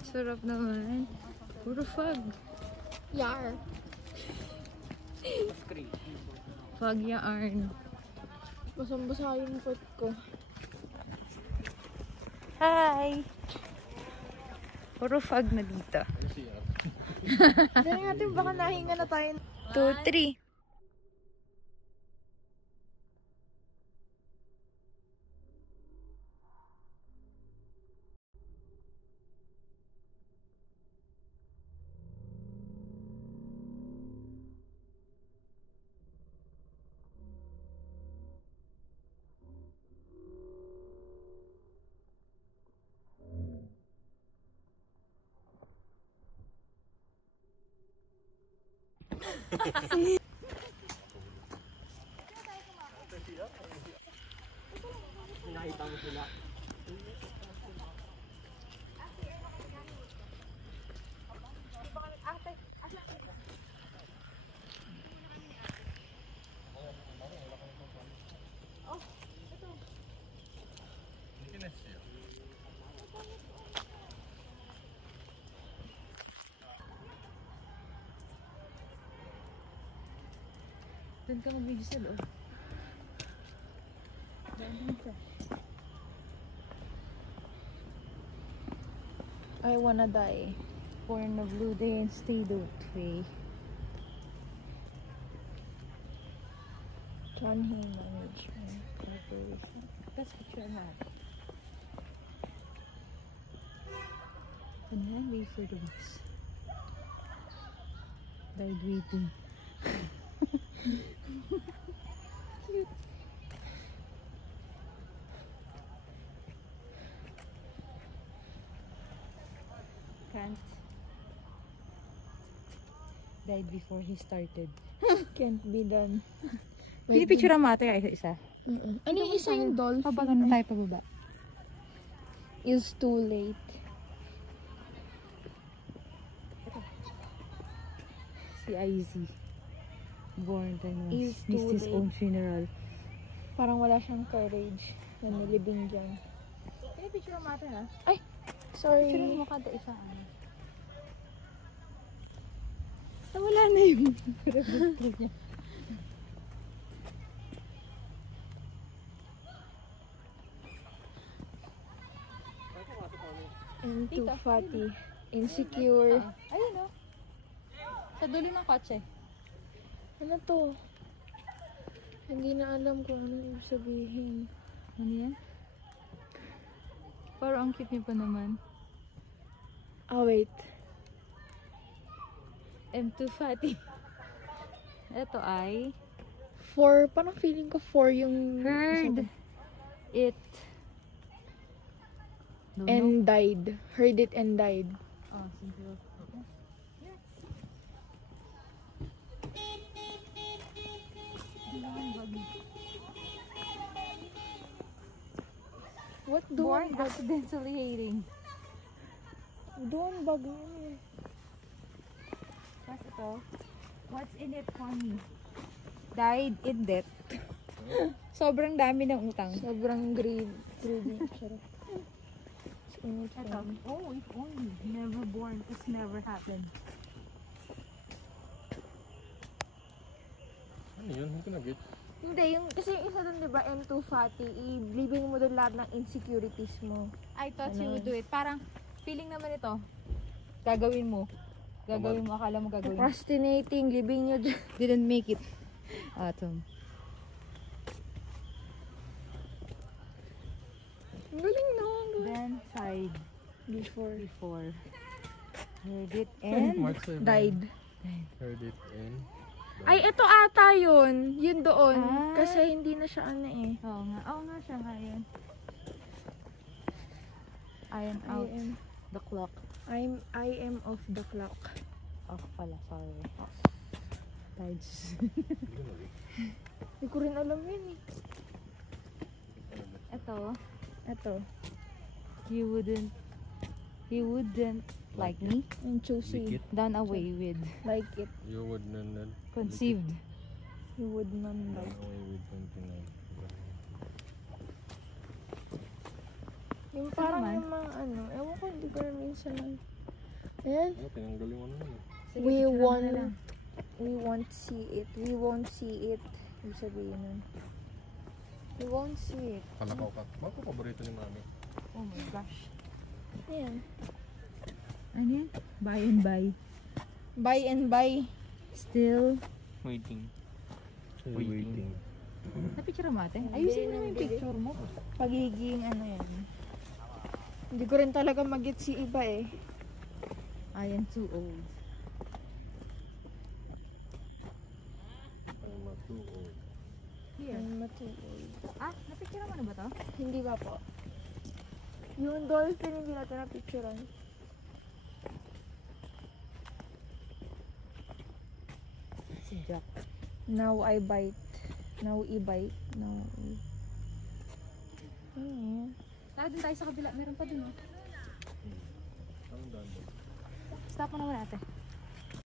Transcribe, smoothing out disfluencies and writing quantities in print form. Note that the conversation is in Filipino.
Sarap naman. Puro fog. Yar. Fog yarn. Basang-basa yung foot ko. Hi! Puro fog na dito. Dali natin baka nahinga na tayo. 2, 3. Nakita mo sila. Doon ka mabigil sa loob. I wanna die. Born of blue day and stay that way. Tranhim Management Corporation. That's what you're at. And then wait for the bus. Died waiting. Can't. Died before he started. Can't be done. Pinipicture ang mata yung isa-isa. Ano yung isa yung dolphin? Pababa na tayo pababa. Is too late. Si Izzy. Born and Is missed too his late. own funeral. Parang wala siyang courage na nilibing dyan. Pinipicture ang mata ha? Ay! Sorry. Picture mo kada isa. Nawala na yung niya. and too fatty. Insecure. Ayun o. Sa dulo ng kotse. Ano to? Hindi na alam kung ano yung sabihin. Ano yan? Parang ang cute niya pa naman. Ah, wait. I'm too fatty. Ito ay Parang feeling ko 4 yung heard it. and died. Heard it and died. Oh, siguro. What Born doon? accidentally hating. Doon bag yun eh. Tapos ito, what's in it for me? Died in debt. Sobrang dami ng utang. Sobrang greedy. Sarap. Ito, oh, if only. Never born, it's never happened. Ano yun? Hindi ko na-get. Hindi, kasi yung isa doon, di ba, M2 fatty, i-living mo doon lahat ng insecurities mo. I thought she would do it. Parang, feeling naman ito, gagawin mo. Gagawin mo, akala mo gagawin mo. Procrastinating, living nyo dyan. Didn't make it. Atom. Ang galing na. Then, side. Before. Heard it and Mark 7. Died. Heard it and Ay, ito ata yun. Yun doon. Ah. Kasi hindi na siya ano eh. Oo nga siya ngayon. I am out the clock. I am off the clock. Off pala, sorry. Tides. Hindi ko rin alam yun eh. Ito. You wouldn't like me. Yung choosy. Done away with. Like it. You would not Conceived. You would not like. away with 29. Yung parang naman? yung mga ano, ewan ko, hindi ko na minsan lang. Ayan. Ano, tinanggal yung ano yun. Sige, We picturean mo won. na lang. We won't see it. We won't see it. Ibig sabihin nun. We won't see it. Kalakaw ka. Baka paborito ni mami. Oh my gosh. Ayan. Ano yan? Buy and buy. Buy and buy. Still. Waiting. Na-picture mo ate? Ayusin mo naman yung picture mo. Pagiging ano yan. Hindi ko rin talaga mag-get si iba eh. I am too old. I'm not too old. Here. I'm matuloy. Ah, na-picture mo na ba to? Hindi ba po? Yung dolphin hindi natin na-picturean. Si Jack. Now I bite. Now I-bite. Now I... Ano yan? Tara dun tayo sa kabila. Meron pa dun. Oh. Ang dami. Stop mo na muna ate.